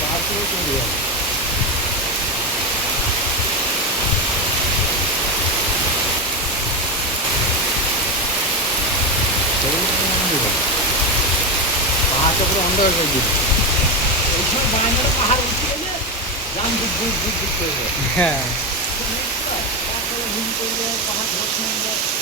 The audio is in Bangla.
बाहर से चल रही है পাহাড় তো পুরো অন্ধকার করে দিল ওই সময় বায়ানের পাহাড় উঠে গেলে জাম দুধ দুধ দুধ দুধ করে হ্যাঁ পাহাড় ধরছে